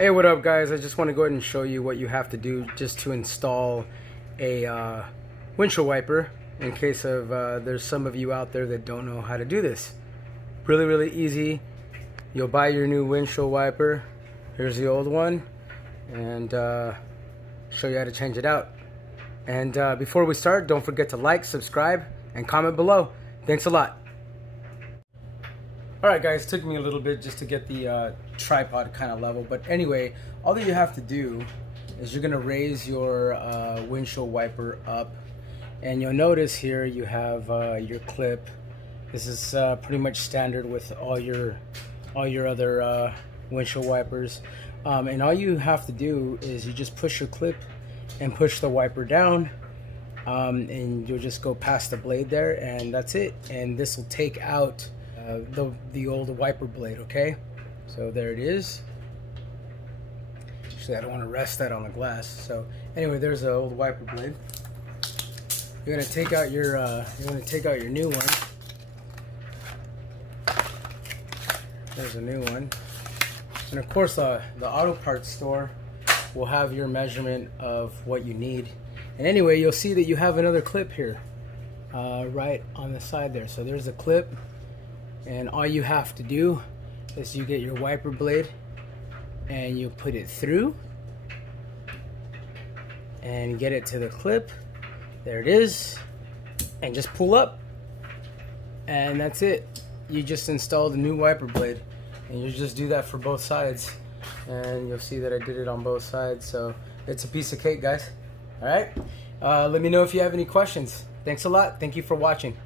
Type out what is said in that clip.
Hey, what up guys? I just want to go ahead and show you what you have to do just to install a windshield wiper in case of there's some of you out there that don't know how to do this. Really easy. You'll buy your new windshield wiper. Here's the old one, and show you how to change it out. And before we start, don't forget to like, subscribe, and comment below. Thanks a lot. Alright guys, it took me a little bit just to get the tripod kind of level, but anyway, all that you have to do is you're going to raise your windshield wiper up, and you'll notice here you have your clip. This is pretty much standard with all your other windshield wipers, and all you have to do is you just push your clip and push the wiper down, and you'll just go past the blade there, and that's it. And this will take out the old wiper blade. Okay, so there it is. Actually, I don't want to rest that on the glass. So anyway, there's the old wiper blade. You're gonna take out your new one. There's a new one, and of course the auto parts store will have your measurement of what you need. And anyway, you'll see that you have another clip here, right on the side there. So there's a clip. And all you have to do is you get your wiper blade and you put it through and get it to the clip. There it is, and just pull up, and that's it. You just installed a new wiper blade, and you just do that for both sides, and you'll see that I did it on both sides. So it's a piece of cake, guys. All right, let me know if you have any questions. Thanks a lot. Thank you for watching.